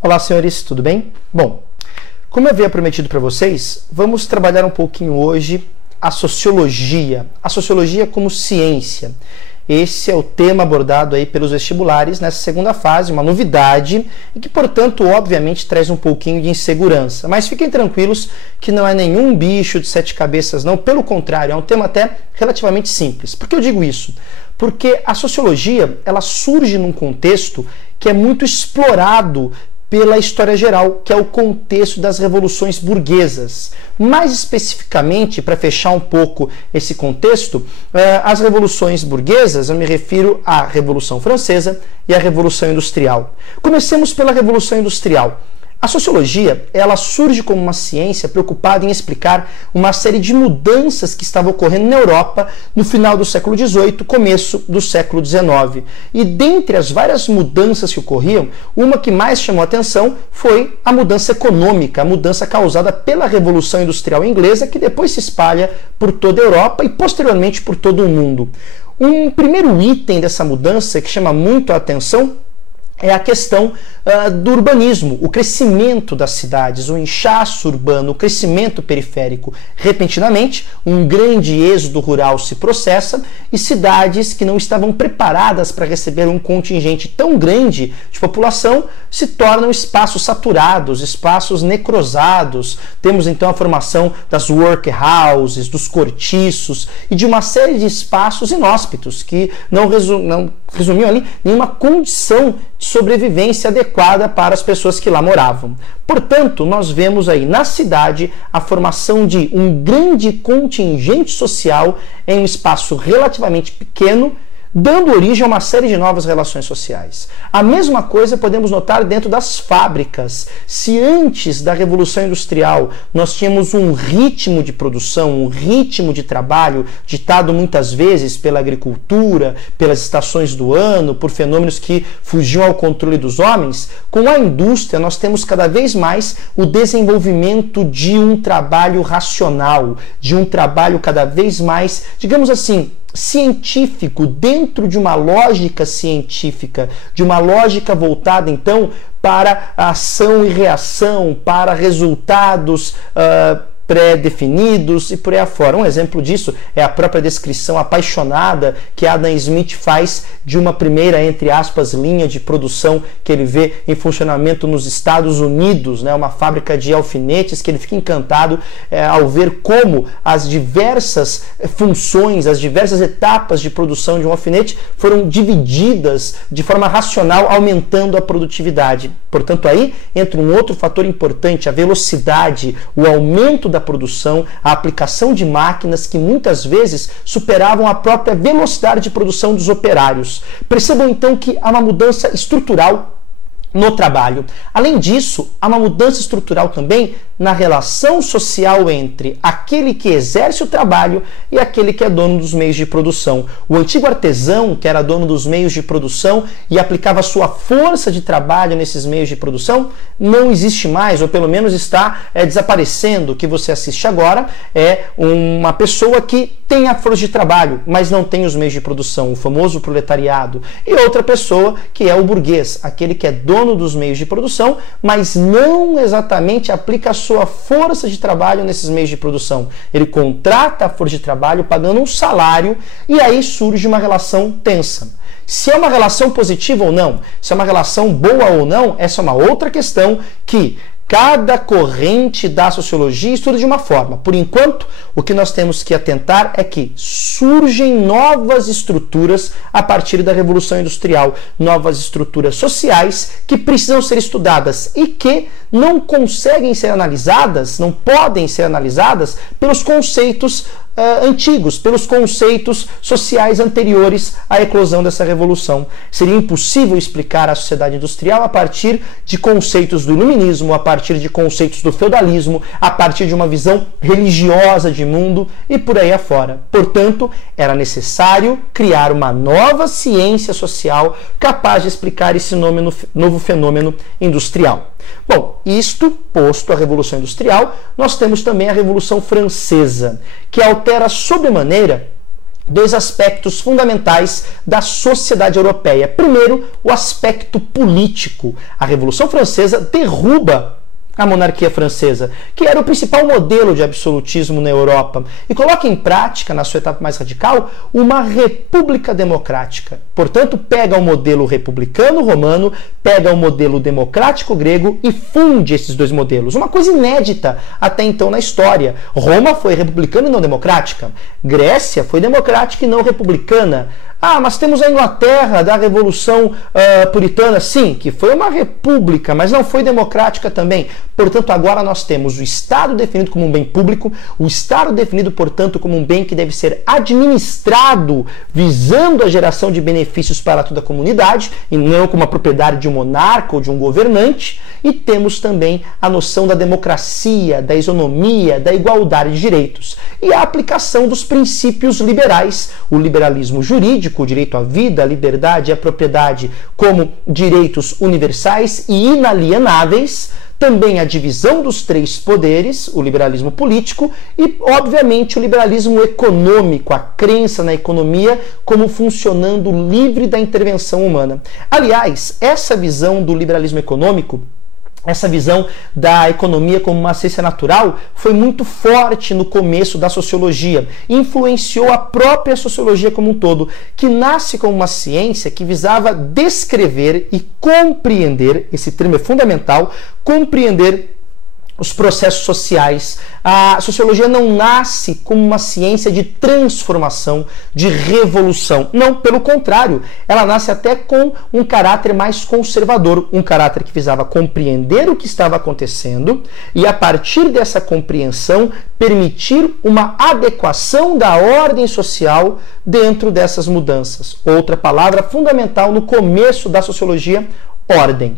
Olá, senhores, tudo bem? Bom, como eu havia prometido para vocês, vamos trabalhar um pouquinho hoje a sociologia como ciência. Esse é o tema abordado aí pelos vestibulares nessa segunda fase, uma novidade e que, portanto, obviamente traz um pouquinho de insegurança. Mas fiquem tranquilos que não é nenhum bicho de sete cabeças, não. Pelo contrário, é um tema até relativamente simples. Por que eu digo isso? Porque a sociologia, ela surge num contexto que é muito explorado pela história geral, que é o contexto das revoluções burguesas. Mais especificamente, para fechar um pouco esse contexto, as revoluções burguesas, eu me refiro à Revolução Francesa e à Revolução Industrial. Comecemos pela Revolução Industrial. A sociologia, ela surge como uma ciência preocupada em explicar uma série de mudanças que estavam ocorrendo na Europa no final do século XVIII, começo do século XIX. E dentre as várias mudanças que ocorriam, uma que mais chamou a atenção foi a mudança econômica, a mudança causada pela Revolução Industrial Inglesa, que depois se espalha por toda a Europa e posteriormente por todo o mundo. Um primeiro item dessa mudança que chama muito a atenção é a questão do urbanismo, o crescimento das cidades, o inchaço urbano, o crescimento periférico. Repentinamente, um grande êxodo rural se processa e cidades que não estavam preparadas para receber um contingente tão grande de população se tornam espaços saturados, espaços necrosados. Temos então a formação das workhouses, dos cortiços e de uma série de espaços inóspitos que não resumiam ali nenhuma condição de sobrevivência adequada para as pessoas que lá moravam. Portanto, nós vemos aí na cidade a formação de um grande contingente social em um espaço relativamente pequeno, dando origem a uma série de novas relações sociais. A mesma coisa podemos notar dentro das fábricas. Se antes da Revolução Industrial nós tínhamos um ritmo de produção, um ritmo de trabalho ditado muitas vezes pela agricultura, pelas estações do ano, por fenômenos que fugiam ao controle dos homens, com a indústria nós temos cada vez mais o desenvolvimento de um trabalho racional, de um trabalho cada vez mais, digamos assim, científico, dentro de uma lógica científica, de uma lógica voltada então para a ação e reação, para resultados pré-definidos e por aí afora. Um exemplo disso é a própria descrição apaixonada que Adam Smith faz de uma primeira, entre aspas, linha de produção que ele vê em funcionamento nos Estados Unidos, né? Uma fábrica de alfinetes que ele fica encantado ao ver como as diversas funções, as diversas etapas de produção de um alfinete foram divididas de forma racional, aumentando a produtividade. Portanto, aí entra um outro fator importante, a velocidade, o aumento da produção, a aplicação de máquinas que muitas vezes superavam a própria velocidade de produção dos operários. Percebam então que há uma mudança estrutural no trabalho. Além disso, há uma mudança estrutural também na relação social entre aquele que exerce o trabalho e aquele que é dono dos meios de produção. O antigo artesão, que era dono dos meios de produção e aplicava sua força de trabalho nesses meios de produção, não existe mais, ou pelo menos está desaparecendo. O que você assiste agora é uma pessoa que tem a força de trabalho, mas não tem os meios de produção, o famoso proletariado. E outra pessoa que é o burguês, aquele que é dono dos meios de produção, mas não exatamente aplica a sua força de trabalho nesses meios de produção. Ele contrata a força de trabalho pagando um salário e aí surge uma relação tensa. Se é uma relação positiva ou não, se é uma relação boa ou não, essa é uma outra questão que cada corrente da sociologia estuda de uma forma. Por enquanto, o que nós temos que atentar é que surgem novas estruturas a partir da Revolução Industrial, novas estruturas sociais que precisam ser estudadas e que não conseguem ser analisadas, não podem ser analisadas pelos conceitos antigos, pelos conceitos sociais anteriores à eclosão dessa revolução. Seria impossível explicar a sociedade industrial a partir de conceitos do iluminismo, a partir de conceitos do feudalismo, a partir de uma visão religiosa de mundo e por aí afora. Portanto, era necessário criar uma nova ciência social capaz de explicar esse novo fenômeno industrial. Bom, isto posto a Revolução Industrial, nós temos também a Revolução Francesa, que altera sobremaneira dois aspectos fundamentais da sociedade europeia. Primeiro, o aspecto político. A Revolução Francesa derruba a monarquia francesa, que era o principal modelo de absolutismo na Europa, e coloca em prática, na sua etapa mais radical, uma república democrática. Portanto, pega o modelo republicano romano, pega o modelo democrático grego e funde esses dois modelos. Uma coisa inédita até então na história. Roma foi republicana e não democrática. Grécia foi democrática e não republicana. Ah, mas temos a Inglaterra da Revolução Puritana, sim, que foi uma república, mas não foi democrática também. Portanto, agora nós temos o Estado definido como um bem público, o Estado definido, portanto, como um bem que deve ser administrado, visando a geração de benefícios para toda a comunidade, e não como a propriedade de um monarca ou de um governante. E temos também a noção da democracia, da isonomia, da igualdade de direitos. E a aplicação dos princípios liberais, o liberalismo jurídico, o direito à vida, à liberdade e à propriedade como direitos universais e inalienáveis, também a divisão dos três poderes, o liberalismo político e, obviamente, o liberalismo econômico, a crença na economia como funcionando livre da intervenção humana. Aliás, essa visão do liberalismo econômico, essa visão da economia como uma ciência natural foi muito forte no começo da sociologia, influenciou a própria sociologia como um todo, que nasce como uma ciência que visava descrever e compreender, esse termo é fundamental, compreender os processos sociais. A sociologia não nasce como uma ciência de transformação, de revolução. Não, pelo contrário, ela nasce até com um caráter mais conservador, um caráter que visava compreender o que estava acontecendo e, a partir dessa compreensão, permitir uma adequação da ordem social dentro dessas mudanças. Outra palavra fundamental no começo da sociologia, ordem.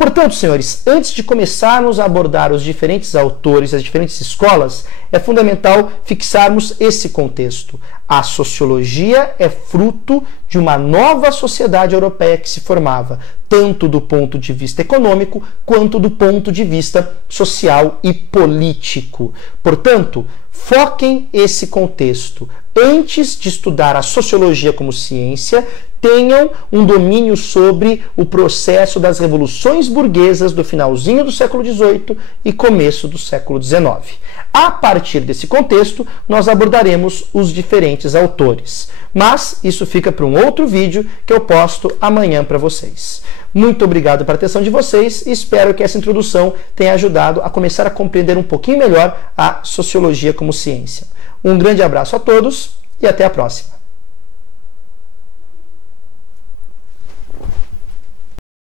Portanto, senhores, antes de começarmos a abordar os diferentes autores, as diferentes escolas, é fundamental fixarmos esse contexto. A sociologia é fruto de uma nova sociedade europeia que se formava, tanto do ponto de vista econômico, quanto do ponto de vista social e político. Portanto, foquem esse contexto. Antes de estudar a sociologia como ciência, tenham um domínio sobre o processo das revoluções burguesas do finalzinho do século XVIII e começo do século XIX. A partir desse contexto, nós abordaremos os diferentes autores. Mas isso fica para um outro vídeo que eu posto amanhã para vocês. Muito obrigado pela atenção de vocês e espero que essa introdução tenha ajudado a começar a compreender um pouquinho melhor a sociologia como ciência. Um grande abraço a todos e até a próxima.